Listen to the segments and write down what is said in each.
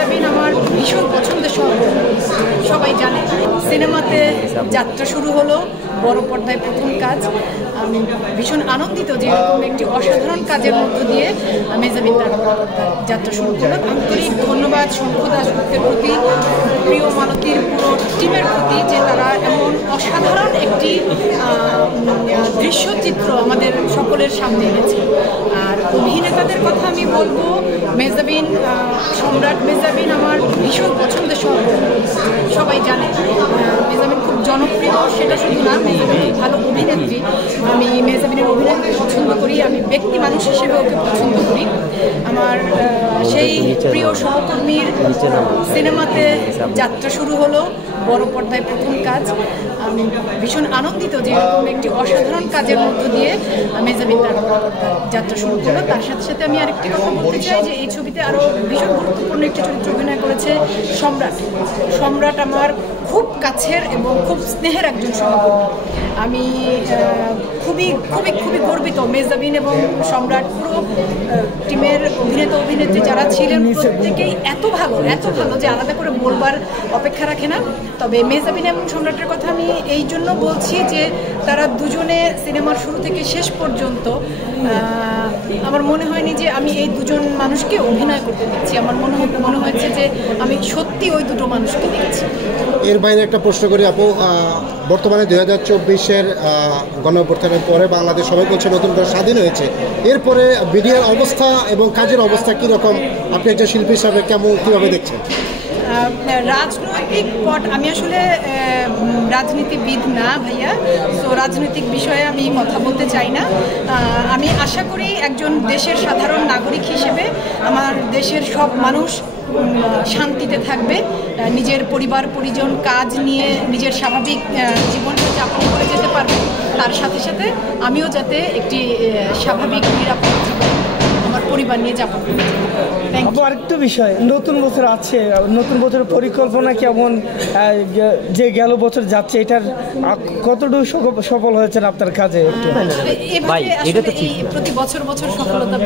মেহজাবিন আমার ভীষণ পছন্দের সহকর্মী, সবাই জানে। সিনেমাতে যাত্রা শুরু হলো, বড় পর্দায় প্রথম কাজ। আমি ভীষণ আনন্দিত যে এরকম একটি অসাধারণ কাজের মধ্য দিয়ে মেহজাবিন তার বড় পর্দায় যাত্রা শুরু করলো। আন্তরিক ধন্যবাদ শঙ্খ দাশগুপ্তের প্রতি, প্রিয় মালতীর পুরো টিমের প্রতি, যে তারা এমন অসাধারণ একটি দৃশ্যচিত্র আমাদের সকলের সামনে এনেছে। আর অভিনেতাদের কথা আমি বলবো, মেহজাবিন, সম্রাট মেহজাবিন আমার ভীষণ পছন্দের সহকর্মী, সবাই জানে। মেহজাবিন খুব জনপ্রিয়, সেটা শুধু না, মেহজাবিন খুব ভালো অভিনেত্রী। আমি মেহজাবিনের অভিনয় পছন্দ করি, আমি ব্যক্তি মানুষ হিসেবে ওকে পছন্দ করি। আমার সেই প্রিয় সহকর্মীর সিনেমাতে যাত্রা শুরু হলো, বড় পর্দায় প্রথম কাজ। আমি ভীষণ আনন্দিত যে এরকম একটি অসাধারণ কাজের মধ্য দিয়ে মেহজাবিন তার বড় পর্দায় যাত্রা শুরু করলো। তার সাথে সাথে আমি আরেকটি কথা বলতে চাই যে এই ছবিতে আরও ভীষণ গুরুত্বপূর্ণ একটি চরিত্র অভিনয় করেছে সম্রাট। সম্রাট আমার খুব কাছের এবং খুব স্নেহের একজন সহকর্মী। আমি খুবই খুবই খুবই গর্বিত। মেহজাবিন এবং সম্রাট পুরো টিমের অভিনেতা অভিনেত্রী যারা ছিলেন প্রত্যেকেই এত ভালো যে আলাদা করে বলবার অপেক্ষা রাখে না। তবে মেহজাবিন এবং সম্রাটের কথা আমি এই জন্য বলছি যে তারা দুজনে সিনেমার শুরু থেকে শেষ পর্যন্ত আমার মনে হয়নি যে আমি এই দুজন মানুষকে অভিনয় করতে দেখছি। আমার মনে হয়েছে যে আমি সত্যি ওই দুটো মানুষকে দেখছি। এর বাইরে একটা প্রশ্ন করি আপু, বর্তমানে 2024-এর গণঅভ্যুত্থানের পরে বাংলাদেশ সবাই বলছে নতুন করে স্বাধীন হয়েছে। এরপরে মিডিয়ার অবস্থা এবং কাজের অবস্থা কীরকম, আপনি একটা শিল্পী হিসাবে কীভাবে দেখছেন? রাজনৈতিক পট, আমি আসলে রাজনীতিবিদ না ভাইয়া, তো রাজনৈতিক বিষয়ে আমি কথা বলতে চাই না। আমি আশা করি একজন দেশের সাধারণ নাগরিক হিসেবে আমার দেশের সব মানুষ শান্তিতে থাকবে, নিজের পরিবার পরিজন কাজ নিয়ে নিজের স্বাভাবিক জীবনটা যাপন করে যেতে পারবে। তার সাথে সাথে আমিও যাতে একটি স্বাভাবিক নিরাপদ জীবন আমার পরিবার নিয়ে যাপন করি। আরেকটু বিষয়, নতুন বছর আছে, নতুন বছরের পরিকল্পনা কেমন, যে গেল বছর যাচ্ছে এটার কতটুকু সফল হয়েছেন আপনার কাজে? প্রতি বছর সফলতা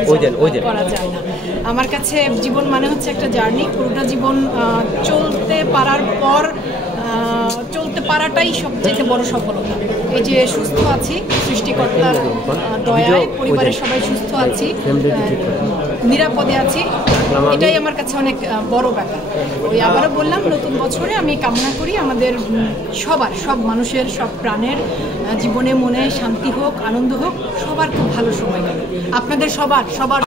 করা যায় না। আমার কাছে জীবন মানে হচ্ছে একটা জার্নি। পুরোটা জীবন চলতে পারার পর চলতে পারাটাই সবচেয়ে বড় সফলতা। এই যে সুস্থ আছি সৃষ্টিকর্তার দয়ায়, পরিবারের সবাই সুস্থ আছি, নিরাপদে আছি, এটাই আমার কাছে অনেক বড় ব্যাপার। ওই আবারও বললাম, নতুন বছরে আমি কামনা করি আমাদের সব মানুষের, সব প্রাণের জীবনে মনে শান্তি হোক, আনন্দ হোক, সবার খুব ভালো সময় গেল। আপনাদের সবার